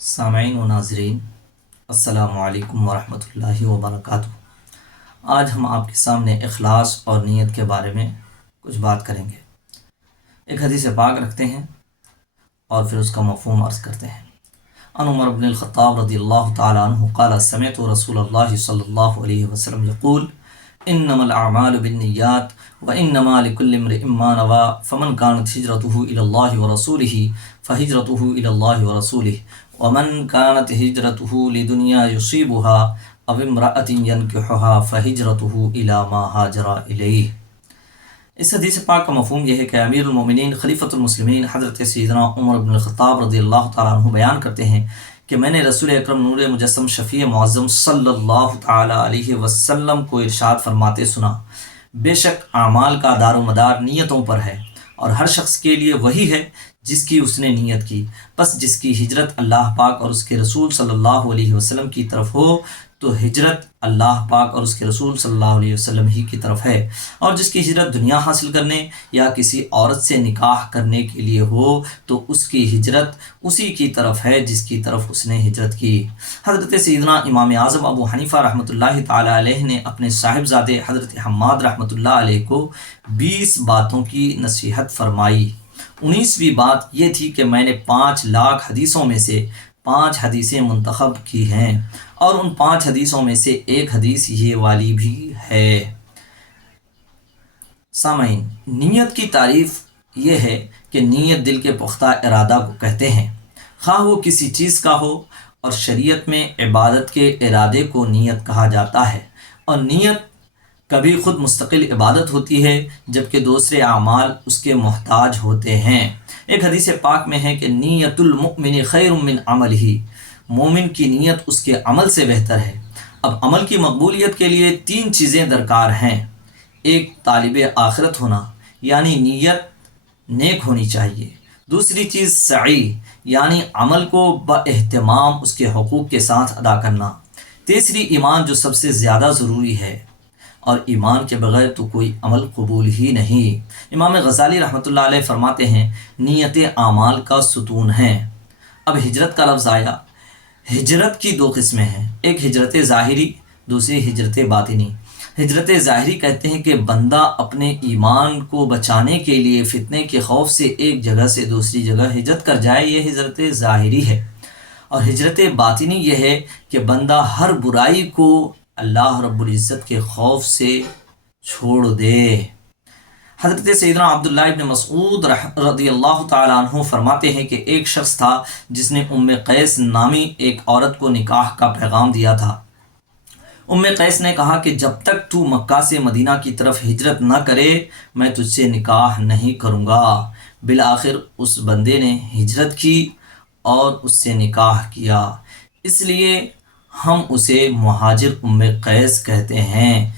سامعین و ناظرین، السلام علیکم ورحمۃ اللہ وبرکاتہ۔ آج ہم آپ کے سامنے اخلاص اور نیت کے بارے میں کچھ بات کریں گے۔ ایک حدیث پاک رکھتے ہیں اور پھر اس کا مفہوم عرض کرتے ہیں۔ عن عمر بن الخطاب رضی اللہ تعالی عنہ قال سمعت رسول اللہ صلی اللہ علیہ وسلم یقول انما الاعمال بالنیات وانما لكل امرئ ما نوى فمن كانت هجرته الى الله ورسوله فهجرته الى الله ورسوله ومن كانت هجرته لدنيا يصيبها او امرأة ينكحها فهجرته الى ما هاجر اليه۔ اس حدیث پاک کا مفہوم یہ ہے کہ امیر المومنین خلیفۃ المسلمین حضرت سیدنا عمر بن الخطاب رضی اللہ تعالیٰ عنہ بیان کرتے ہیں کہ میں نے رسول اکرم نور مجسم شفیع معظم صلی اللہ تعالیٰ علیہ وسلم کو ارشاد فرماتے سنا، بے شک اعمال کا دار و مدار نیتوں پر ہے، اور ہر شخص کے لیے وہی ہے جس کی اس نے نیت کی، پس جس کی ہجرت اللہ پاک اور اس کے رسول صلی اللہ علیہ وسلم کی طرف ہو تو ہجرت اللہ پاک اور اس کے رسول صلی اللہ علیہ وسلم ہی کی طرف ہے، اور جس کی ہجرت دنیا حاصل کرنے یا کسی عورت سے نکاح کرنے کے لیے ہو تو اس کی ہجرت اسی کی طرف ہے جس کی طرف اس نے ہجرت کی۔ حضرت سیدنا امام اعظم ابو حنیفہ رحمۃ اللہ تعالی علیہ نے اپنے صاحبزادے حضرت حماد رحمۃ اللہ علیہ کو 20 باتوں کی نصیحت فرمائی۔ 19ویں بات یہ تھی کہ میں نے 5 لاکھ حدیثوں میں سے 5 حدیثیں منتخب کی ہیں، اور ان 5 حدیثوں میں سے ایک حدیث یہ والی بھی ہے۔ سامعین، نیت کی تعریف یہ ہے کہ نیت دل کے پختہ ارادہ کو کہتے ہیں، خواہ وہ کسی چیز کا ہو، اور شریعت میں عبادت کے ارادے کو نیت کہا جاتا ہے، اور نیت کبھی خود مستقل عبادت ہوتی ہے جبکہ دوسرے اعمال اس کے محتاج ہوتے ہیں۔ ایک حدیث پاک میں ہے کہ نیت المؤمن خیر من عملہ، مومن کی نیت اس کے عمل سے بہتر ہے۔ اب عمل کی مقبولیت کے لیے 3 چیزیں درکار ہیں۔ ایک، طالب آخرت ہونا، یعنی نیت نیک ہونی چاہیے۔ دوسری چیز، سعی، یعنی عمل کو باہتمام اس کے حقوق کے ساتھ ادا کرنا۔ تیسری، ایمان، جو سب سے زیادہ ضروری ہے، اور ایمان کے بغیر تو کوئی عمل قبول ہی نہیں۔ امام غزالی رحمۃ اللہ علیہ فرماتے ہیں، نیت اعمال کا ستون ہے۔ اب ہجرت کا لفظ آیا۔ ہجرت کی 2 قسمیں ہیں، ایک ہجرت ظاہری، دوسری ہجرت باطنی۔ ہجرت ظاہری کہتے ہیں کہ بندہ اپنے ایمان کو بچانے کے لیے فتنے کے خوف سے ایک جگہ سے دوسری جگہ ہجرت کر جائے، یہ ہجرت ظاہری ہے۔ اور ہجرت باطنی یہ ہے کہ بندہ ہر برائی کو اللہ رب العزت کے خوف سے چھوڑ دے۔ حضرت سیدنا عبداللہ ابن مسعود رضی اللہ تعالیٰ عنہ فرماتے ہیں کہ ایک شخص تھا جس نے ام قیس نامی ایک عورت کو نکاح کا پیغام دیا تھا۔ ام قیس نے کہا کہ جب تک تو مکہ سے مدینہ کی طرف ہجرت نہ کرے میں تجھ سے نکاح نہیں کروں گا۔ بالآخر اس بندے نے ہجرت کی اور اس سے نکاح کیا، اس لیے ہم اسے مہاجر ام قیس کہتے ہیں۔